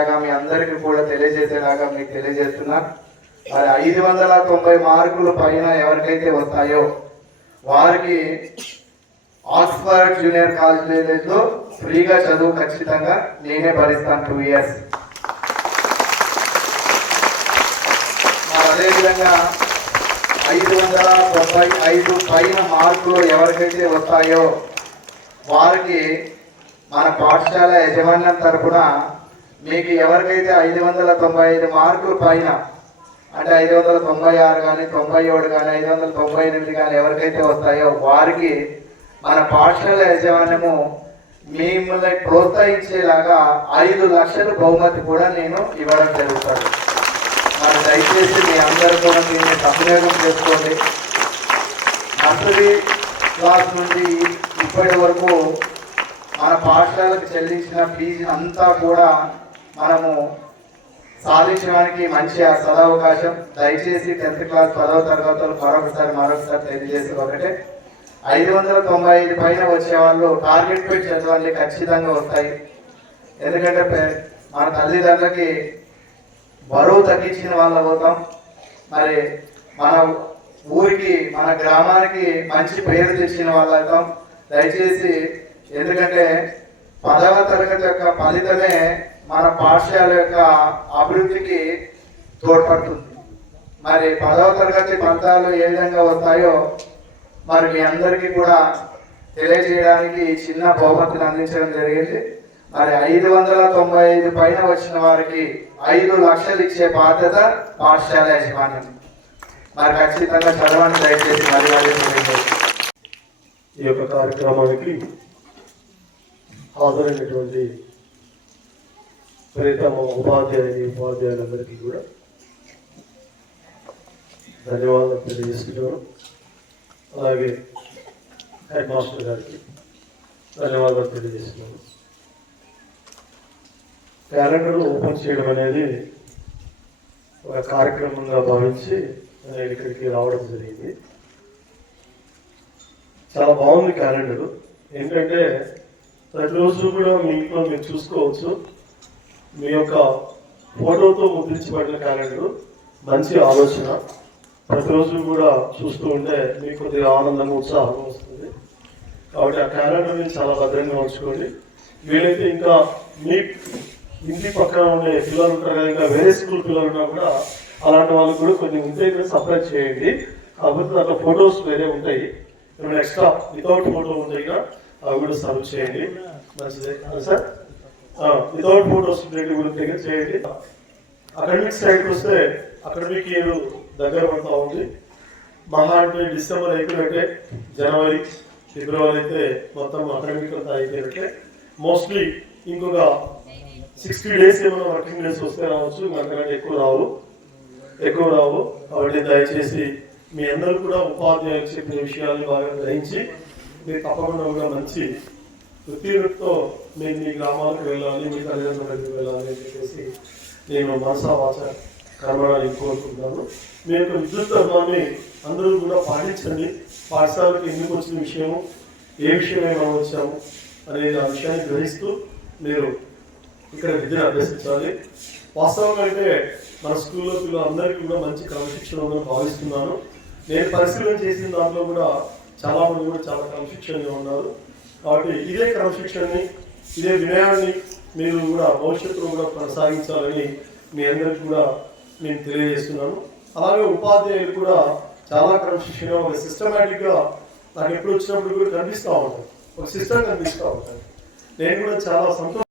తెలియజేసేలాగా మీ అందరికీ కూడా తెలియజేసేలాగా మీకు తెలియజేస్తున్నా. మరి 590 మార్కులు పైన ఎవరికైతే వస్తాయో వారికి ఆక్స్ఫర్డ్ జూనియర్ కాలేజీలో ఫ్రీగా చదువు ఖచ్చితంగా నేనే భరిస్తాను 2 years. అదేవిధంగా 595 పైన మార్కులు ఎవరికైతే వస్తాయో వారికి మన పాఠశాల యజమాన్యం తరఫున మీకు ఎవరికైతే 595 మార్కులు పైన అంటే 596 కానీ 97 కానీ 598 కానీ ఎవరికైతే వస్తాయో వారికి మన పాఠశాల యజమాన్యము మిమ్మల్ని ప్రోత్సహించేలాగా 5 లక్షల బహుమతి కూడా నేను ఇవ్వడం జరుగుతుంది. మరి దయచేసి మీ అందరూ కూడా దీన్ని సద్వినియోగం చేసుకోండి. నర్సరీ క్లాస్ నుండి ఇప్పటి వరకు మన పాఠశాలకు చెల్లించిన ఫీజు అంతా కూడా మనము సాధించడానికి మంచి సదవకాశం. దయచేసి 10th క్లాస్ 10వ తరగతులు మరొకసారి తెలియజేసి ఒకటే 595 పైన వచ్చే వాళ్ళు టార్గెట్ పెట్టి చదవాలి, ఖచ్చితంగా వస్తాయి. ఎందుకంటే మన తల్లిదండ్రులకి బరువు తగ్గించిన వాళ్ళు అవుతాం. మరి మన ఊరికి మన గ్రామానికి మంచి పేరు తెచ్చిన వాళ్ళు అవుతాం. దయచేసి ఎందుకంటే 10వ తరగతి యొక్క ఫలితమే మన పాఠశాల యొక్క అభివృద్ధికి తోడ్పడుతుంది. మరి 10వ తరగతి ఫలితాలు ఏ విధంగా వస్తాయో మరి మీ అందరికీ కూడా తెలియజేయడానికి చిన్న బహుమతిని అందించడం జరిగింది. మరి 595 పైన వచ్చిన వారికి 5 లక్షలు ఇచ్చే బాధ్యత పాఠశాల యజమాన్యం. మరి ఖచ్చితంగా చదవని దయచేసి మరి ఈ యొక్క కార్యక్రమానికి హాజరైనటువంటి ప్రియతమ ఉపాధ్యాయులందరికీ కూడా ధన్యవాదాలు తెలియజేస్తున్నాను. అలాగే హెడ్ మాస్టర్ గారికి ధన్యవాదాలు తెలియజేస్తున్నాను. క్యాలెండర్ ఓపెన్ చేయడం అనేది ఒక కార్యక్రమంగా భావించి నేను ఇక్కడికి రావడం జరిగింది. చాలా బాగుంది క్యాలెండరు. ఏంటంటే ప్రతిరోజు కూడా మీ ఇంట్లో మీరు చూసుకోవచ్చు. మీ యొక్క ఫోటోతో ముద్రించబడిన క్యాలెండరు మంచి ఆలోచన. ప్రతిరోజు కూడా చూస్తూ ఉంటే మీకు కొద్దిగా ఆనందంగా ఉత్సాహంగా వస్తుంది. కాబట్టి ఆ క్యాలెండర్ని చాలా భద్రంగా ఉంచుకోండి. వీలైతే ఇంకా మీ ఇంటి పక్కన ఉండే పిల్లలు ఉంటారు కదా, ఇంకా వేరే స్కూల్ పిల్లలు ఉన్నా కూడా అలాంటి వాళ్ళకి కూడా కొన్ని ఉంటే సప్లై చేయండి. కాకపోతే దాంట్లో ఫొటోస్ వేరే ఉంటాయి, ఏమైనా ఎక్స్ట్రా వితౌట్ ఫోటో ఉంటాయి కదా అవి కూడా సర్వ్ చేయండి. మంచిదే సార్. వితౌట్ ఫోటోస్ కూడా దగ్గర చేయండి. అకాడమిక్ సైడ్కి వస్తే అకాడమిక్ ఇయర్ దగ్గర పడుతూ ఉంది. మహా అంటే డిసెంబర్ అయిపోయినట్టే, జనవరి ఫిబ్రవరి అయితే మొత్తం అకాడమిక్ అంతా అయిపోయినట్టే. మోస్ట్లీ ఇంకొక 60 days ఏమైనా వర్కింగ్ డేస్ వస్తే రావచ్చు, అంతకంటే ఎక్కువ రావు. కాబట్టి దయచేసి మీ అందరూ కూడా ఉపాధ్యాయులు చెప్పిన విషయాన్ని బాగా గ్రహించి మీరు తప్పకుండా కూడా మంచి ఉత్తీర్ణతో మీరు మీ గ్రామాలకు వెళ్ళాలి, మీ తల్లిదండ్రుల దగ్గరికి వెళ్ళాలి అని చెప్పేసి నేను మనసా వాచ కర్మని కోరుకుంటున్నాను. మీ యొక్క విద్యుత్ ధర్మాన్ని అందరూ కూడా పాటించండి. పాఠశాలకు ఎందుకు వచ్చిన విషయము, ఏ విషయమే మనం వచ్చాము అనేది ఆ విషయాన్ని గ్రహిస్తూ మీరు ఇక్కడ విద్యను అభ్యసించాలి. వాస్తవంగా అయితే మన స్కూల్లో పిల్లలందరికీ కూడా మంచి క్రమశిక్షణ ఉందని భావిస్తున్నాను. నేను పరిశీలన చేసిన దాంట్లో కూడా చాలా మంది కూడా చాలా క్రమశిక్షణగా ఉన్నారు. కాబట్టి ఇదే క్రమశిక్షణని, ఇదే వినయాన్ని మీరు కూడా భవిష్యత్తులో కూడా కొనసాగించాలని మీ అందరికీ కూడా నేను తెలియజేస్తున్నాను. అలాగే ఉపాధ్యాయులు కూడా చాలా క్రమశిక్షణ, ఒక సిస్టమేటిక్గా నాకు ఎప్పుడు వచ్చినప్పుడు కూడా కనిపిస్తూ ఉంటాను, ఒక సిస్టమ్ కనిపిస్తూ ఉంటాను. నేను కూడా చాలా సంతోషం